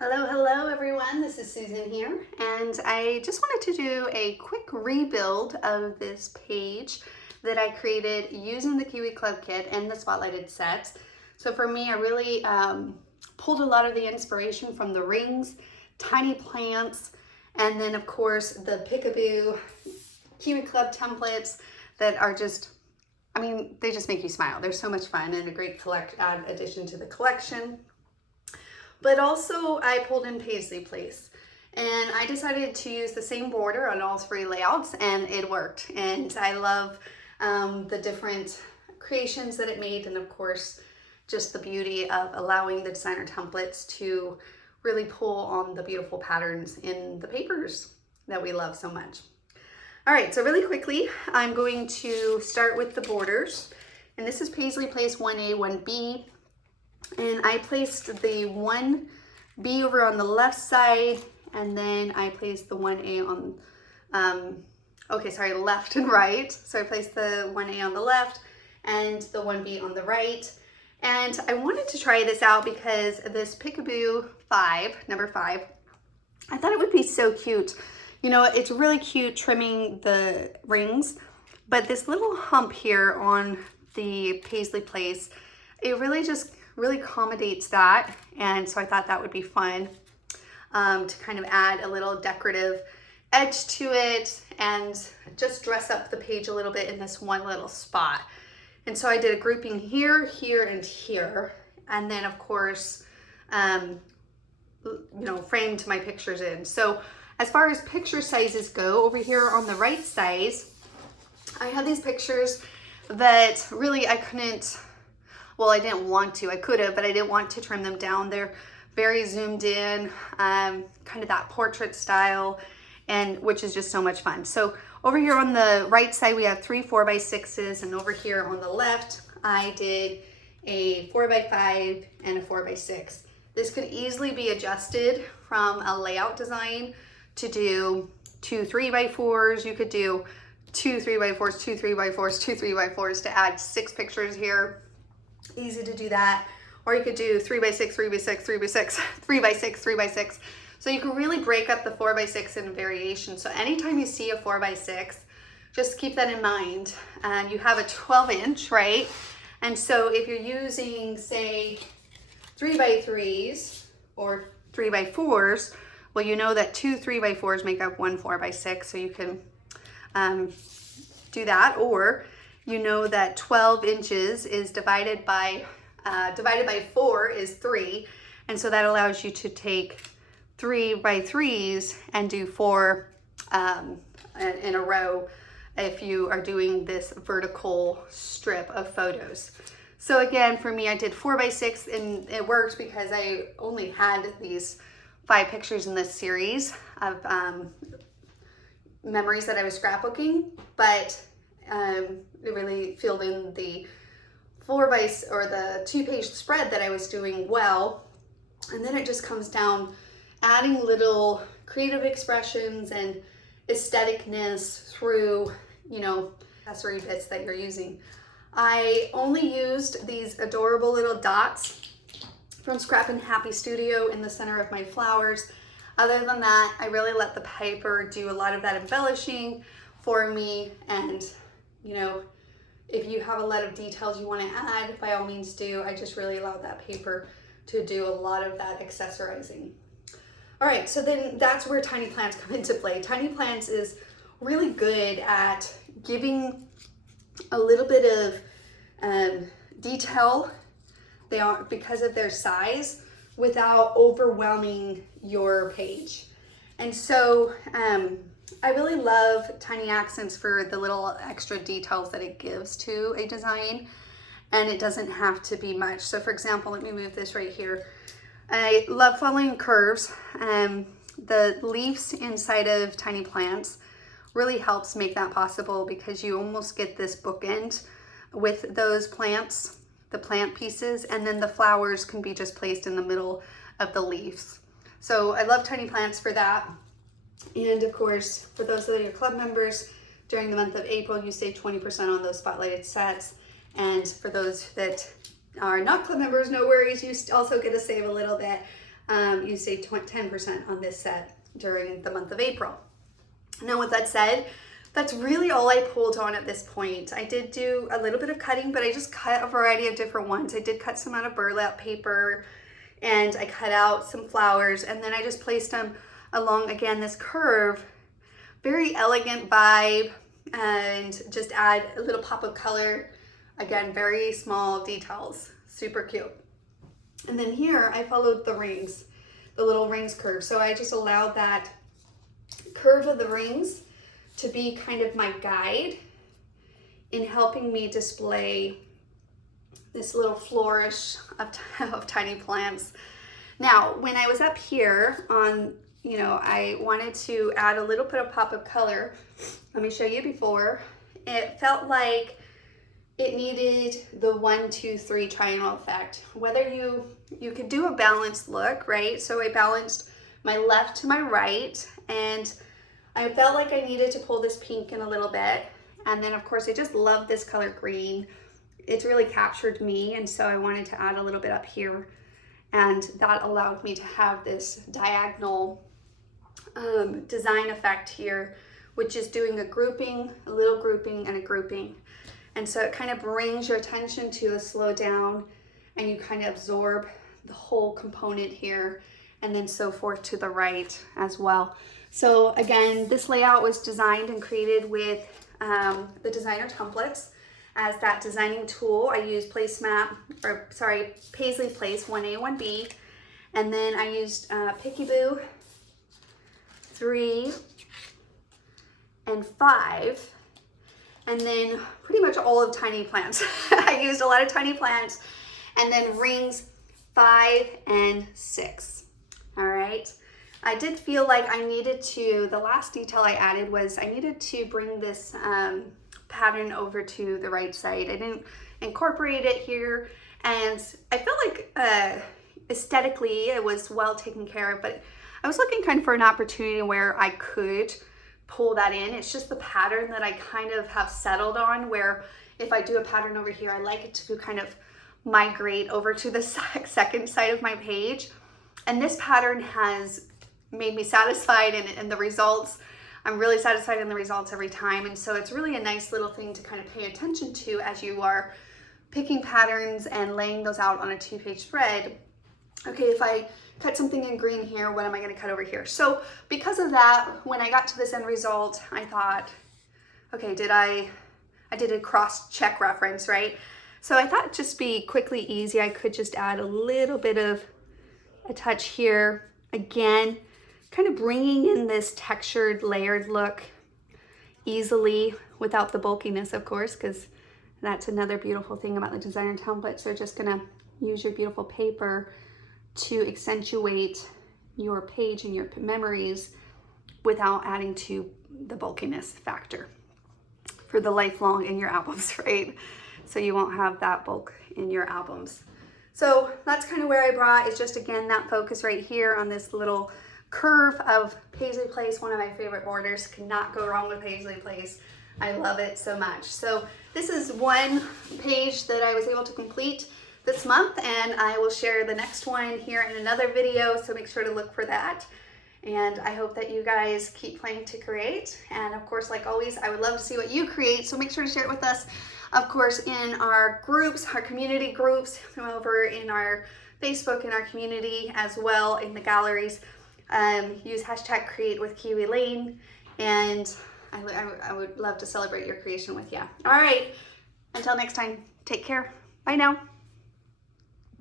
Hello everyone, this is Susan here, and I just wanted to do a quick rebuild of this page that I created using the Kiwi Club kit and the spotlighted sets. So for me, I really pulled a lot of the inspiration from the rings, tiny plants, and then of course the Peekaboo Kiwi Club templates that are just, I mean, they just make you smile. They're so much fun and a great addition to the collection. But also I pulled in Paisley Place, and I decided to use the same border on all three layouts, and it worked. And I love the different creations that it made, and of course just the beauty of allowing the designer templates to really pull on the beautiful patterns in the papers that we love so much. All right, so really quickly, I'm going to start with the borders, and this is Paisley Place 1A, 1B. And I placed the 1B over on the left side, and then I placed the 1A on, left and right. So I placed the 1A on the left and the 1B on the right. And I wanted to try this out because this Peekaboo 5, number 5, I thought it would be so cute. You know, it's really cute trimming the rings, but this little hump here on the Paisley Place, it really accommodates that, and so I thought that would be fun to kind of add a little decorative edge to it and just dress up the page a little bit in this one little spot. And so I did a grouping here, here, and here, and then of course framed my pictures in. So as far as picture sizes go, over here on the right size, I had these pictures that really I didn't want to. I could have, but I didn't want to trim them down. They're very zoomed in, kind of that portrait style, and which is just so much fun. So over here on the right side, we have 3 4x6s, and over here on the left, I did a 4x5 and a 4x6. This could easily be adjusted from a layout design to do 2 3x4s. You could do 2 3x4s, 2 3x4s, 2 3x4s to add 6 pictures here. Easy to do that. Or you could do 3x6, 3x6, 3x6, 3x6, 3x6. So you can really break up the 4x6 in variation. So anytime you see a 4x6, just keep that in mind. You have a 12-inch, right? And so if you're using, say, 3x3s or 3x4s, well, you know that 2 3x4s make up one 4x6, so you can do that. Or you know that 12 inches is divided by 4 is 3. And so that allows you to take 3x3s and do 4 in a row if you are doing this vertical strip of photos. So again, for me, I did 4x6, and it worked because I only had these 5 pictures in this series of memories that I was scrapbooking, but it really filled in the 2-page spread that I was doing well. And then it just comes down adding little creative expressions and aestheticness through, accessory bits that you're using. I only used these adorable little dots from Scrap and Happy Studio in the center of my flowers. Other than that, I really let the paper do a lot of that embellishing for me. And if you have a lot of details you want to add, by all means do. I just really allowed that paper to do a lot of that accessorizing. All right, so then that's where tiny plants come into play. Tiny plants is really good at giving a little bit of detail. They are, because of their size, without overwhelming your page. And so I really love tiny accents for the little extra details that it gives to a design, and it doesn't have to be much. So for example, let me move this right here. I love following curves. The leaves inside of tiny plants really helps make that possible, because you almost get this bookend with those plants, the plant pieces, and then the flowers can be just placed in the middle of the leaves. So I love tiny plants for that. And of course, for those that are your club members, during the month of April, you save 20% on those spotlighted sets. And for those that are not club members, no worries, you also get to save a little bit you save 10% on this set during the month of April. Now with that said, that's really all I pulled on at this point. I did do a little bit of cutting, but I just cut a variety of different ones. I did cut some out of burlap paper, and I cut out some flowers, and then I just placed them along, again, this curve. Very elegant vibe, and just add a little pop of color. Again, very small details, super cute. And then here I followed the rings, the little rings curve. So I just allowed that curve of the rings to be kind of my guide in helping me display this little flourish of tiny plants. Now, when I was up here on, I wanted to add a little bit of pop of color. Let me show you before. It felt like it needed the 1, 2, 3 triangle effect. Whether you could do a balanced look, right? So I balanced my left to my right, and I felt like I needed to pull this pink in a little bit. And then of course I just love this color green. It's really captured me, and so I wanted to add a little bit up here, and that allowed me to have this diagonal design effect here, which is doing a grouping, a little grouping, and a grouping. And so it kind of brings your attention to a slow down, and you kind of absorb the whole component here, and then so forth to the right as well. So again, this layout was designed and created with the designer templates as that designing tool. I used Paisley Place 1A, 1B, and then I used Pickyboo 3 and 5, and then pretty much all of Tiny Plants. I used a lot of Tiny Plants, and then rings 5 and 6. All right. I did feel like I needed to, the last detail I added was I needed to bring this pattern over to the right side. I didn't incorporate it here, and I felt like aesthetically it was well taken care of, but I was looking kind of for an opportunity where I could pull that in. It's just the pattern that I kind of have settled on, where if I do a pattern over here, I like it to kind of migrate over to the second side of my page. And this pattern has made me satisfied in the results. I'm really satisfied in the results every time. And so it's really a nice little thing to kind of pay attention to as you are picking patterns and laying those out on a 2-page spread. Okay, if I cut something in green here, what am I going to cut over here? So because of that, when I got to this end result, I thought, okay, I did a cross-check reference, right? So I thought it'd just be quickly easy. I could just add a little bit of a touch here. Again, kind of bringing in this textured, layered look easily without the bulkiness, of course, because that's another beautiful thing about the designer templates. They're just gonna use your beautiful paper to accentuate your page and your memories without adding to the bulkiness factor for the lifelong in your albums, right? So you won't have that bulk in your albums. So that's kind of where I brought, is just again that focus right here on this little curve of Paisley Place, one of my favorite borders. Cannot go wrong with Paisley Place. I love it so much. So this is one page that I was able to complete this month, and I will share the next one here in another video, so make sure to look for that. And I hope that you guys keep playing to create. And of course, like always, I would love to see what you create, so make sure to share it with us, of course, in our groups, our community groups, over in our Facebook and our community as well, in the galleries. Use hashtag create with Kiwi Lane, and I would love to celebrate your creation with you. All right, until next time, take care. Bye now.